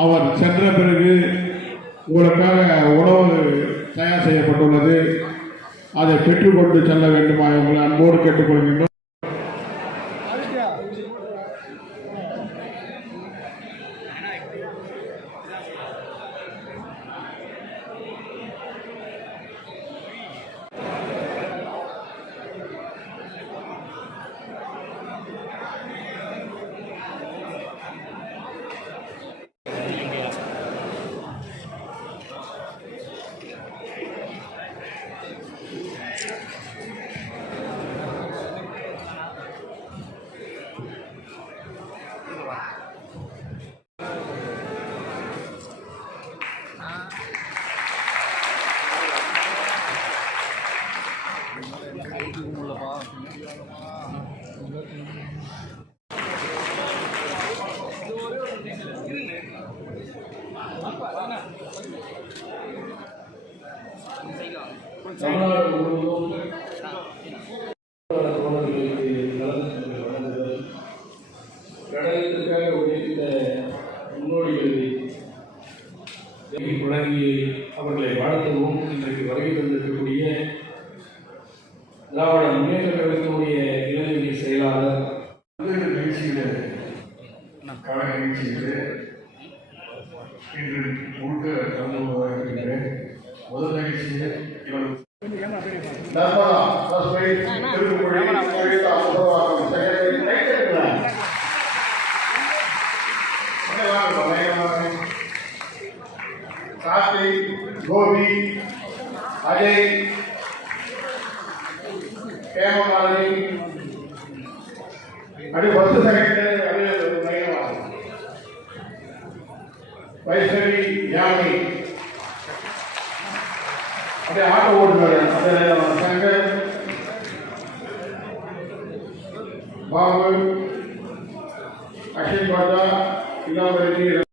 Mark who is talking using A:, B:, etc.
A: அவர் சென்ற பிறகு உங்களுக்காக உணவு தயார் செய்யப்பட்டுள்ளது. அதை பெற்றுக்கொண்டு செல்ல வேண்டுமா? உங்களை அன்போடு கேட்டுக்கொள்கின்றோம்.
B: தமிழ்நாடு முழுவதும் தோழர்களுக்கு கலந்து வழங்குதல் கடலத்திற்காக உழைத்த முன்னோடிகளை வழங்கி அவர்களை வாழ்த்தவும் இன்றைக்கு வருகை தந்திருக்கக்கூடிய திராவிட முன்னேற்ற கழகத்தினுடைய இளைஞரணி செயலாளர்
A: பல்வேறு நிகழ்ச்சிகள் கழக இன்று முழுக்க கலந்து கொண்டிருக்கின்றேன் முதல் நிகழ்ச்சியில் இவர் நர்மதா திருக்குமொழி செயலை கார்த்திக் கோபி அஜய் ஹேமமாலினி அப்படி ஃபர்ஸ்ட் செகண்ட் ವೈಷ್ಣವಿ ಯಾಮಿ ಅದೇ ಆಟೋ ಓಡಿದ್ದಾರೆ ಅದರ ಸಂಘ ಬಾಬು ಅಕ್ಷಯ್ ಭಟ್ಟ ಇಲ್ಲವರೆಗೆ